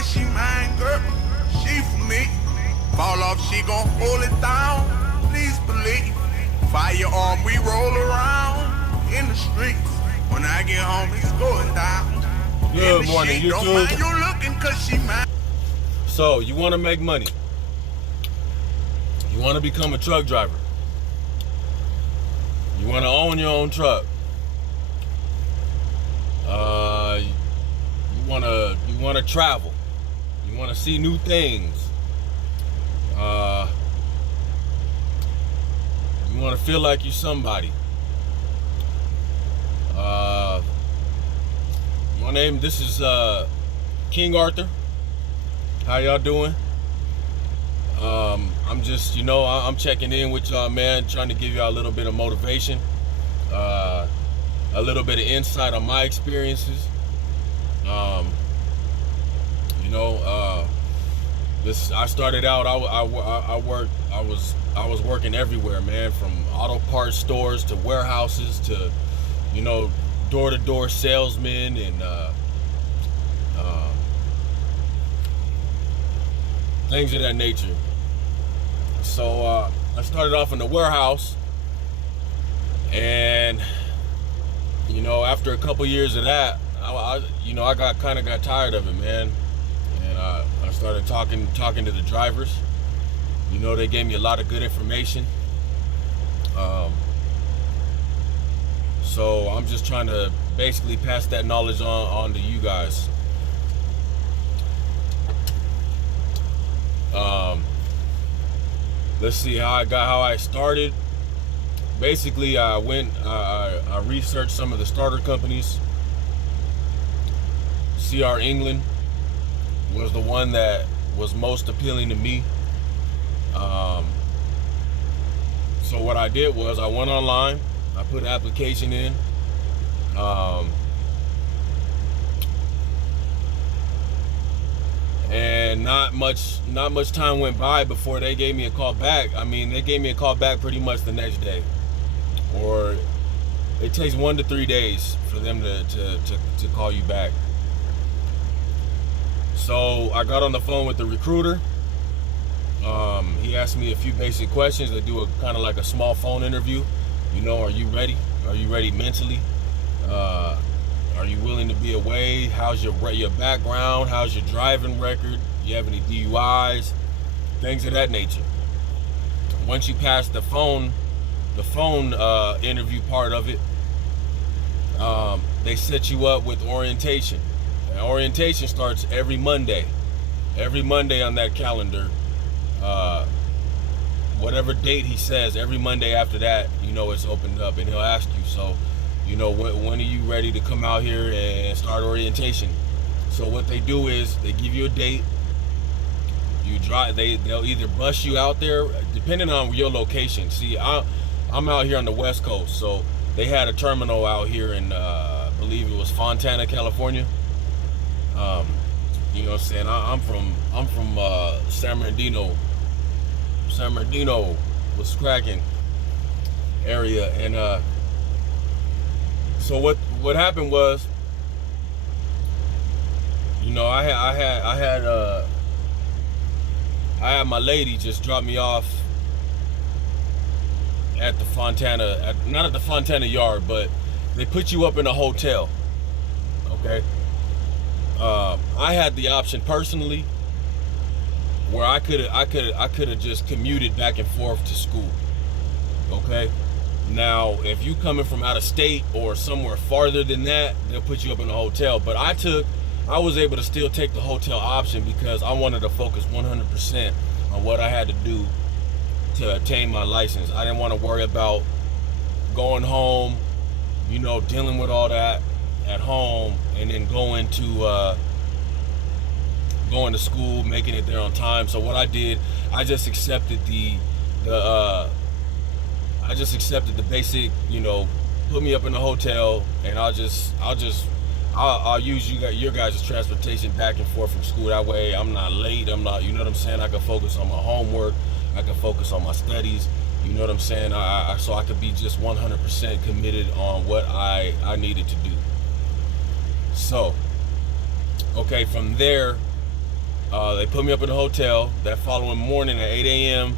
cause she mine, girl. She for me. Fall off, she gon' hold it down. Please believe. Firearm, we roll around in the streets. When I get home, it's going down. Good morning, YouTube. Don't mind you looking cause she mine. So, you want to make money. You want to become a truck driver. You want to own your own truck. You want to travel. You want to see new things. You want to feel like you're somebody. This is King Arthur. How y'all doing? I'm just, I'm checking in with y'all, man, trying to give y'all a little bit of motivation, a little bit of insight on my experiences. I started out, I was working everywhere, man, from auto parts stores to warehouses to, door-to-door salesmen and things of that nature. So I started off in the warehouse, and after a couple years of that, I got tired of it, man. And I started talking to the drivers. They gave me a lot of good information. So I'm just trying to basically pass that knowledge on to you guys. Let's see how I started. Basically, I researched some of the starter companies. CR England was the one that was most appealing to me. So what I did was I went online, I put an application in, and not much time went by before they gave me a call back. I mean, they gave me a call back pretty much the next day, or it takes 1 to 3 days for them to call you back. So I got on the phone with the recruiter. He asked me a few basic questions. They do a kind of like a small phone interview. Are you ready? Are you ready mentally? Are you willing to be away? How's your background? How's your driving record? Do you have any DUIs? Things of that nature. Once you pass the phone interview part of it, they set you up with orientation. And orientation starts every Monday. Every Monday on that calendar, whatever date he says, every Monday after that, it's opened up, and he'll ask you, so, when are you ready to come out here and start orientation? So what they do is they give you a date. You drive. They'll either bus you out there, depending on your location. See, I'm out here on the West Coast, so they had a terminal out here in, I believe it was Fontana, California. You know what I'm saying? I'm from San Bernardino was cracking area, and so what happened was, I had my lady just drop me off at the Fontana, not at the Fontana yard, but they put you up in a hotel. Okay. I had the option personally where I could have just commuted back and forth to school. Okay. Now, if you coming from out of state or somewhere farther than that, they'll put you up in a hotel. But I was able to still take the hotel option because I wanted to focus 100% on what I had to do to obtain my license. I didn't want to worry about going home, dealing with all that at home, and then going to school, making it there on time. So what I did, I just accepted the basic, put me up in a hotel, and I'll use your guys' transportation back and forth from school. That way I'm not late. I'm not, you know what I'm saying? I can focus on my homework. I can focus on my studies. You know what I'm saying? So I could be just 100% committed on what I needed to do. So, okay, from there, They put me up in the hotel. That following morning at 8 a.m.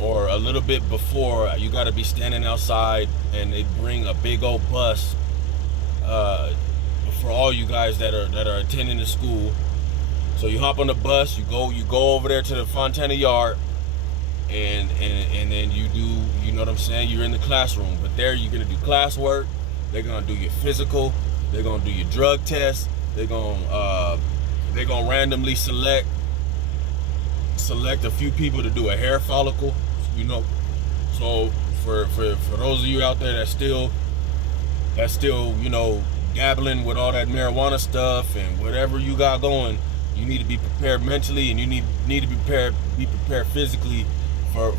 or a little bit before, you got to be standing outside, and they bring a big old bus for all you guys that are attending the school. So you hop on the bus, you go over there to the Fontana Yard, and then you do, you know what I'm saying, you're in the classroom. But there you're gonna do classwork, they're gonna do your physical, they're gonna do your drug test, they're gonna randomly select a few people to do a hair follicle, you know. So for those of you out there that's still, you know, dabbling with all that marijuana stuff and whatever you got going, you need to be prepared mentally, and you need to be prepared physically for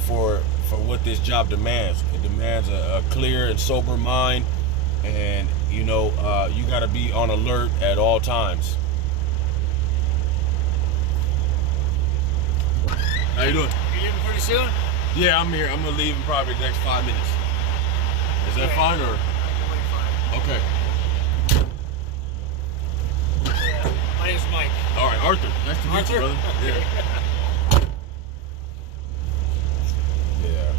what this job demands. It demands a clear and sober mind, and you know, you got to be on alert at all times. How you doing? You leaving pretty soon? Yeah, I'm here. I'm gonna leave in probably the next 5 minutes. Is that fine or? Okay. My name's Mike. All right, Arthur. Nice to meet you, brother. Yeah. Yeah.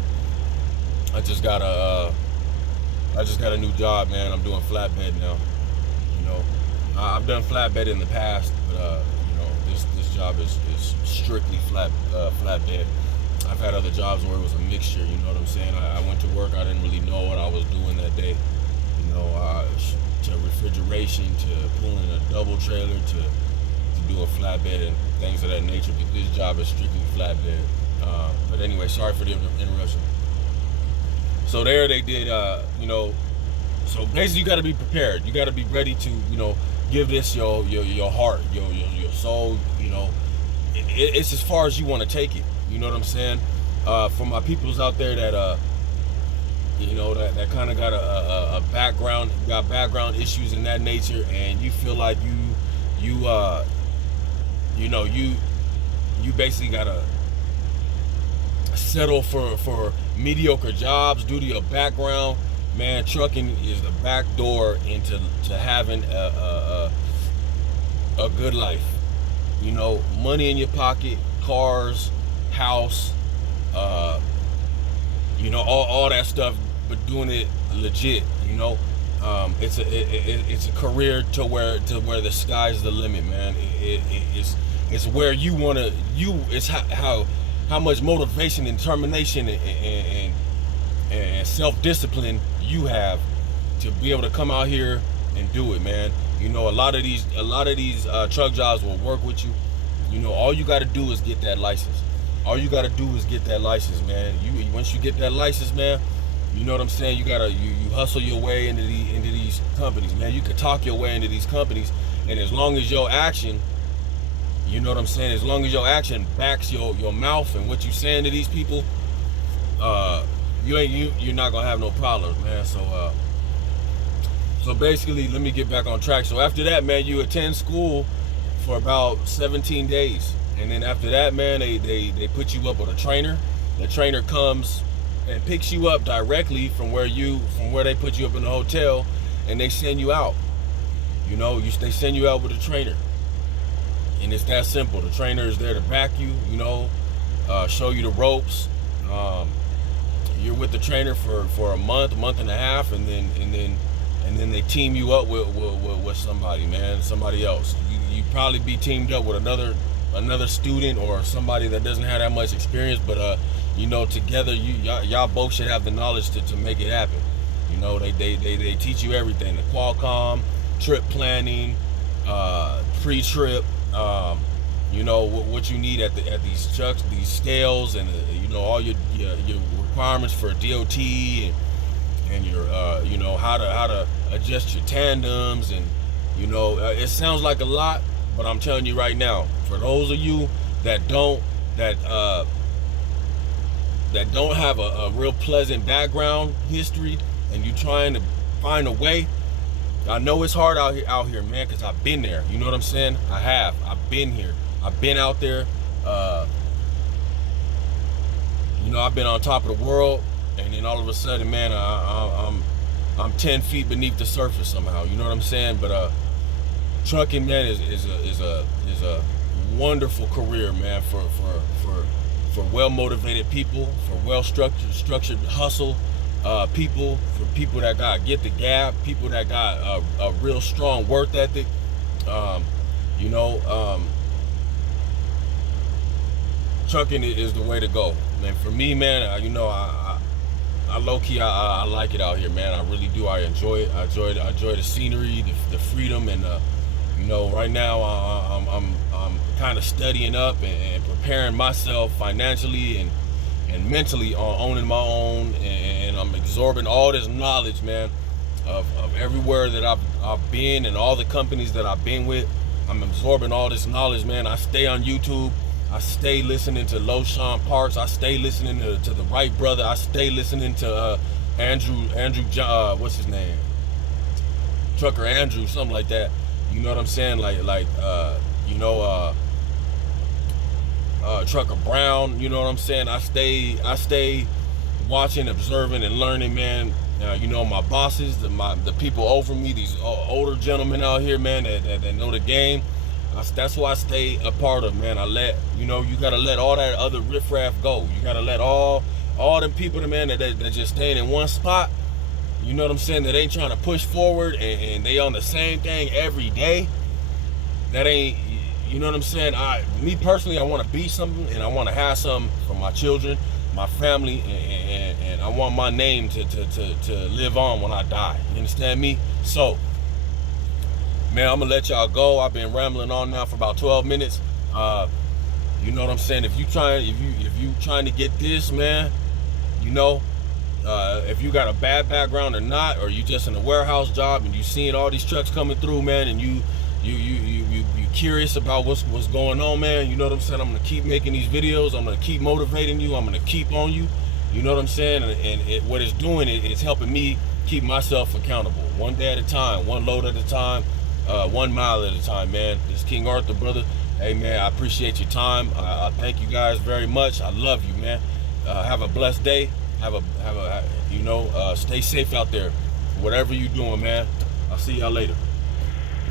I just got a new job, man. I'm doing flatbed now. You know, I've done flatbed in the past, but you know, this job is strictly flatbed. I've had other jobs where it was a mixture. You know what I'm saying? I went to work. I didn't really know what I was doing that day. You know, to refrigeration, to pulling a double trailer, to do a flatbed and things of that nature. But this job is strictly flatbed. But anyway, sorry for the interruption. So there they did, you know, so basically you got to be prepared. You got to be ready to, you know, give this your heart, your soul. You know, it's as far as you want to take it. You know what I'm saying? For my peoples out there that you know, that kind of got a background, got background issues in that nature, and you feel like you know, you basically gotta settle for mediocre jobs due to your background. Man, trucking is the back door into having a good life. You know, money in your pocket, cars, house, you know, all that stuff, but doing it legit. You know, it's a career to where the sky's the limit, man. It's where you want to. It's how much motivation and determination and self-discipline you have to be able to come out here and do it, man. You know, a lot of these truck jobs will work with you. You know, all you got to do is get that license. All you got to do is get that license, man. Once you get that license, man, you know what I'm saying? You gotta you hustle your way into these companies, man. You can talk your way into these companies, and as long as your action, you know what I'm saying? As long as your action backs your mouth and what you saying to these people, you're not gonna have no problems, man. So basically, let me get back on track. So after that, man, you attend school for about 17 days. And then after that, man, they put you up with a trainer. The trainer comes and picks you up directly from where they put you up in the hotel, and they send you out. You know, they send you out with a trainer. And it's that simple. The trainer is there to back you, you know, show you the ropes. You're with the trainer for a month and a half, and then they team you up with somebody, man, somebody else. You probably be teamed up with another student or somebody that doesn't have that much experience, but you know, together y'all both should have the knowledge to make it happen. You know, they teach you everything: the Qualcomm, trip planning, pre-trip, you know, what you need at these trucks, these scales, and you know, all your requirements for DOT and your you know, how to adjust your tandems, and you know, it sounds like a lot, but I'm telling you right now, for those of you that don't have a real pleasant background history, and you trying to find a way, I know it's hard out here, man, because I've been there. You know what I'm saying? I've been here. I've been out there. You know, I've been on top of the world, and then all of a sudden, man, I'm 10 feet beneath the surface somehow. You know what I'm saying? But trucking, man, is a wonderful career, man, for well motivated people, for well structured hustle people, for people that got get the gab, people that got a real strong work ethic. Trucking is the way to go, man. For me, man, I low key, I like it out here, man. I really do. I enjoy it. I enjoy the scenery, the freedom, and right now I'm kind of studying up and preparing myself financially and mentally on owning my own, and I'm absorbing all this knowledge, man, of everywhere that I've been and all the companies that I've been with. I'm absorbing all this knowledge, man. I stay on YouTube. I stay listening to Loshawn Parks. I stay listening to the Wright brother. I stay listening to Andrew John, what's his name? Trucker Andrew, something like that. You know what I'm saying? Trucker Brown. You know what I'm saying? I stay watching, observing, and learning, man. My bosses, the people over me, these older gentlemen out here, man, that know the game. That's why I stay a part of, man. You gotta let all that other riffraff go. You gotta let all them people, man, that just staying in one spot. You know what I'm saying? That ain't trying to push forward and they on the same thing every day. That ain't, you know what I'm saying? Me personally, I want to be something, and I want to have something for my children, my family, and I want my name to live on when I die. You understand me? So, man, I'm gonna let y'all go. I've been rambling on now for about 12 minutes. You know what I'm saying? If you trying to get this, man, if you got a bad background or not, or you just in a warehouse job and you seeing all these trucks coming through, man, and you curious about what's going on, man, you know what I'm saying? I'm gonna keep making these videos. I'm gonna keep motivating you. I'm gonna keep on you. You know what I'm saying? And what it's doing, it's helping me keep myself accountable, one day at a time, one load at a time. 1 mile at a time, man. This is King Arthur, brother. Hey, man, I appreciate your time. I thank you guys very much. I love you, man. Have a blessed day. Stay safe out there. Whatever you doing, man. I'll see y'all later.